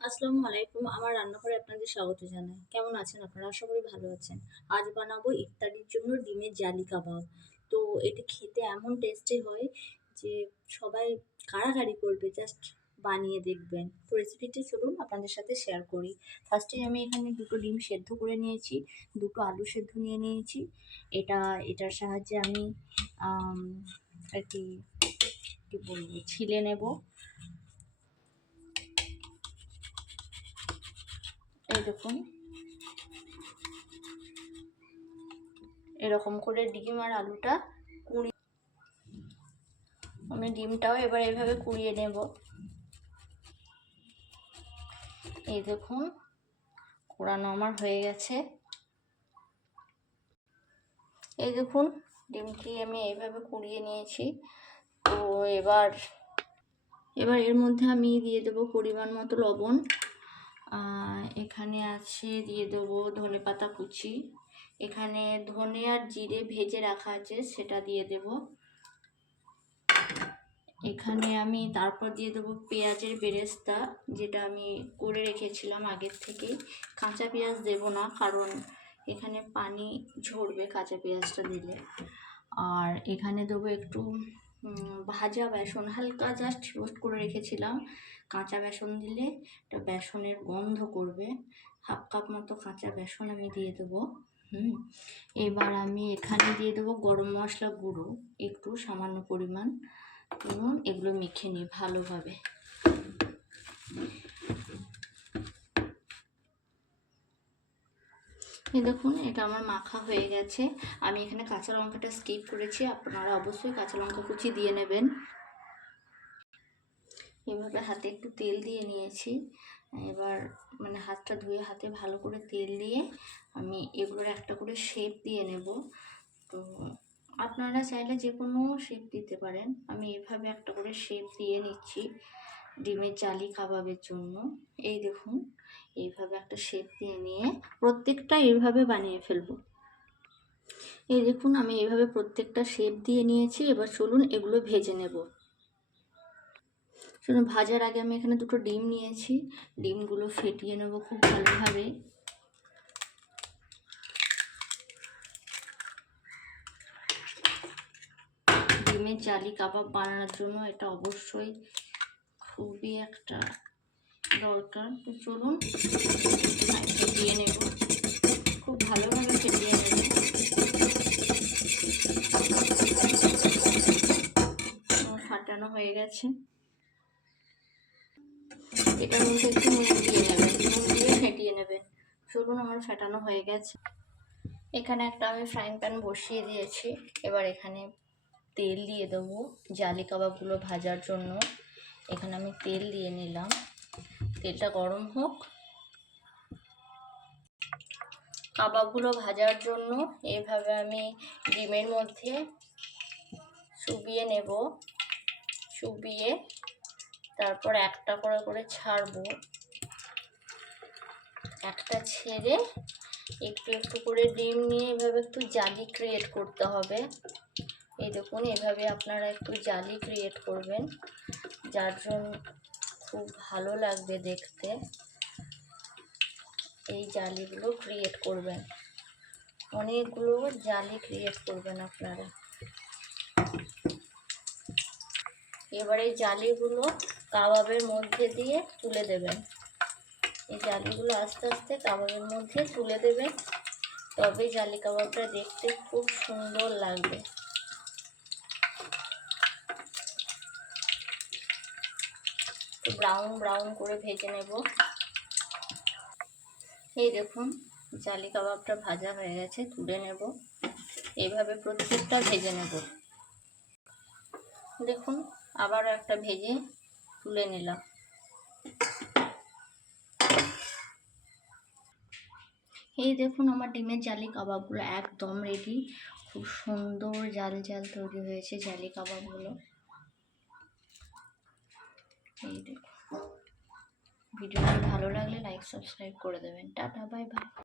আসসালামু আলাইকুম। আমার রান্নাঘরে আপনাদের স্বাগত জানাই। কেমন আছেন আপনারা? আশা করি ভালো আছেন। আজ বানাবো ইফতারির জন্য ডিমের জালি কাবাব। তো এটি খেতে এমন টেস্টি হয় যে সবাই কাড়াকাড়ি করবে। জাস্ট বানিয়ে দেখবেন। তো রেসিপিটি চলুন আপনাদের সাথে শেয়ার করি। ফার্স্টে আমি এখানে দুটো ডিম সেদ্ধ করে নিয়েছি, দুটো আলু সেদ্ধ নিয়ে নিয়েছি। এটা, এটার সাহায্যে আমি, আর কি, কী বলব? ছিলে নেব। এই দেখুন। এরকম করে ডিম আর আলুটা কুড়ি আমি ডিমটাও এবার এভাবে কুড়িয়ে নেব। এই দেখুন, কুড়ানো আমার হয়ে গেছে। এই দেখুন, ডিমটি আমি এইভাবে কুড়িয়ে নিয়েছি। তো এবার এবার এর মধ্যে আমি দিয়ে দেবো পরিমাণ মতো লবণ। এখানে আছে দিয়ে দেবো ধনে পাতা কুচি। এখানে ধনে আর জিরে ভেজে রাখা আছে, সেটা দিয়ে দেব। এখানে আমি তারপর দিয়ে দেবো পেঁয়াজের বেরেস্তা, যেটা আমি করে রেখেছিলাম আগের থেকে। কাঁচা পেঁয়াজ দেব না, কারণ এখানে পানি ঝরবে কাঁচা পেঁয়াজটা দিলে। আর এখানে দেবো একটু ভাজা বেসন, হালকা জাস্ট রোস্ট করে রেখেছিলাম। কাঁচা বেসন দিলে এটা বেসনের গন্ধ করবে। হাফ কাপ মতো কাঁচা বেসন আমি দিয়ে দেবো। হুম, এবার আমি এখানে দিয়ে দেবো গরম মশলা গুঁড়ো, একটু সামান্য পরিমাণ। এবং এগুলো মেখে নিই ভালোভাবে। এই দেখুন, এটা আমার মাখা হয়ে গেছে। আমি এখানে কাঁচা লঙ্কাটা স্কিপ করেছি, আপনারা অবশ্যই কাঁচা লঙ্কা কুচি দিয়ে নেবেন। এভাবে হাতে একটু তেল দিয়ে নিয়েছি। এবার মানে হাতটা ধুয়ে হাতে ভালো করে তেল দিয়ে আমি এগুলোর একটা করে শেপ দিয়ে নেব। তো আপনারা চাইলে যে কোনো শেপ দিতে পারেন। আমি এভাবে একটা করে শেপ দিয়ে নিচ্ছি ডিমের জালি কাবাবের জন্য। এই দেখুন এইভাবে একটা শেপ দিয়ে নিয়ে প্রত্যেকটা এইভাবে বানিয়ে ফেলব। এই দেখুন, আমি এইভাবে প্রত্যেকটা শেপ দিয়ে নিয়েছি, এবার চলুন এগুলো ভেজে নেব। চলুন, ভাজার আগে আমি এখানে দুটো ডিম নিয়েছি। ডিমগুলো ফেটিয়ে নেব খুব ভালোভাবে। ডিমের জালি কাবাব বানানোর জন্য এটা অবশ্যই খুবই একটা দরকার, তো চলুন ফেটিয়ে নেব। খুব ভালোভাবে ফেটিয়ে নেব। ফাটানো হয়ে গেছে। এটার মধ্যে একটু নুন দিয়ে নেবেন নুন দিয়ে ফেটিয়ে নেবেন চলুন, আমার ফেটানো হয়ে গেছে। এখানে একটা আমি ফ্রাইং প্যান বসিয়ে দিয়েছি। এবার এখানে তেল দিয়ে দেবো। জালি কাবাবগুলো ভাজার জন্য। এখানে আমি তেল দিয়ে নিলাম। তেলটা গরম হোক। কাবাবগুলো ভাজার জন্য এইভাবে আমি ডিমের মধ্যে চুবিয়ে নেব। চুবিয়ে তারপর একটা করে করে ছাড়বো। একটা ছেড়ে একটু একটু করে ডিম নিয়ে এভাবে একটু জালি ক্রিয়েট করতে হবে। এই দেখুন, এভাবে আপনারা একটু জালি ক্রিয়েট করবেন। যার জন্য খুব ভালো লাগবে দেখতে। এই জালিগুলো ক্রিয়েট করবেন। অনেকগুলো জালি ক্রিয়েট করবেন আপনারা। এবার এই জালিগুলো কাবাবের মধ্যে দিয়ে তুলে দেবেন। এই জালিগুলো আস্তে আস্তে কাবাবের মধ্যে তুলে দেবেন। তবে জালি কাবাবটা দেখতে খুব সুন্দর লাগবে। ব্রাউন ব্রাউন করে ভেজে নেব। এই দেখুন, জালি কাবাবটা ভাজা হয়ে গেছে, তুলে নেব। এইভাবে প্রত্যেকটা ভেজে নেব। দেখুন, আবারও একটা ভেজে তুলে নিলাম। এই দেখুন, আমার ডিমের জালি কাবাবগুলো একদম রেডি খুব সুন্দর জাল জাল তৈরি হয়েছে জালি কাবাবগুলো। এই দেখুন ভিডিওটি ভালো লাগলে লাইক সাবস্ক্রাইব করে দেবেন। Tata bye bye